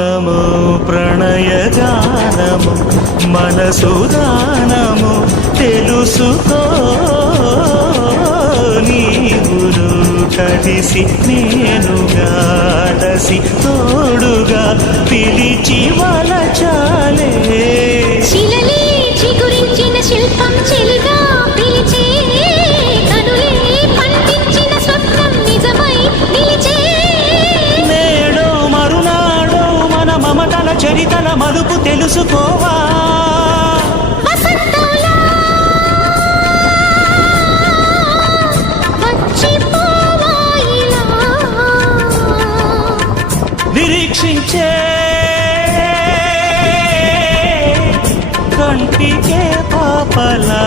మౌనము ప్రణయగానము మనసుదానము తెలుసుకో నీవురు కలిసి నేనుగా అలసి తోడుగా పిలిచి వలచాలే శిలలే చిగురించిన శిల్పం చెలిగా పిలిచే కనులే పండించిన స్వప్నం నిజమై నిలిచే నేడో మరునాడో మన మమతల చరితల మలుపు తెలుసుకోవా వసంతంలా వచ్చిపోవా ఇలా నిరీక్షించే కంటికే పాపలా